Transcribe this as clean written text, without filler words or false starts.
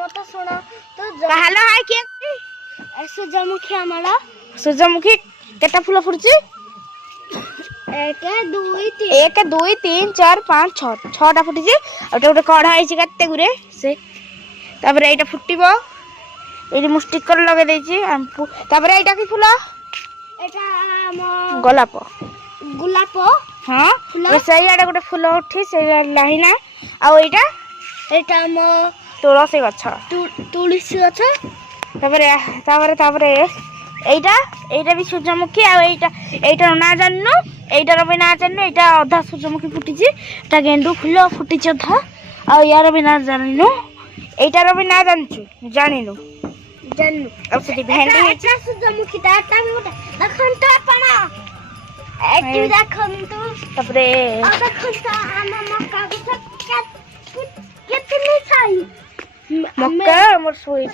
मत सुन तो hello hi के सूर्यमुखी हमारा सूर्यमुखी केटा फूल फुटुची 1 2 3 1 2 3 4 5 6 6टा फुटिची आउटा गोटे कढ़ा है केते गुरे से तापर एटा फुटिबो एटी मु स्टिकर लगे देछि तापर एटा की फूल एटा हम गोलाप हां सही आडे गोटे फूल उठी से लाहिना आ एटा एटा हम तुलसी गछ तुलसी गछ तापर तापर तापर एटा एटा भी सूर्यमुखी आ एटा ना जाननु एटार भी ना जाननु एटा अधा सूर्यमुखी फुटिची एटा गेंडू फूल फुटिची अधा आ यार भी ना जाननु एटार भी ना जानछु जानिनु जाननु अब से भेंडी एटा सूर्यमुखी ताटा भी गोटे देखन तो अपना एटी देखन तो तापरे आ देखन तो हम मक्का के कितनी छाई मक्का मोर सोई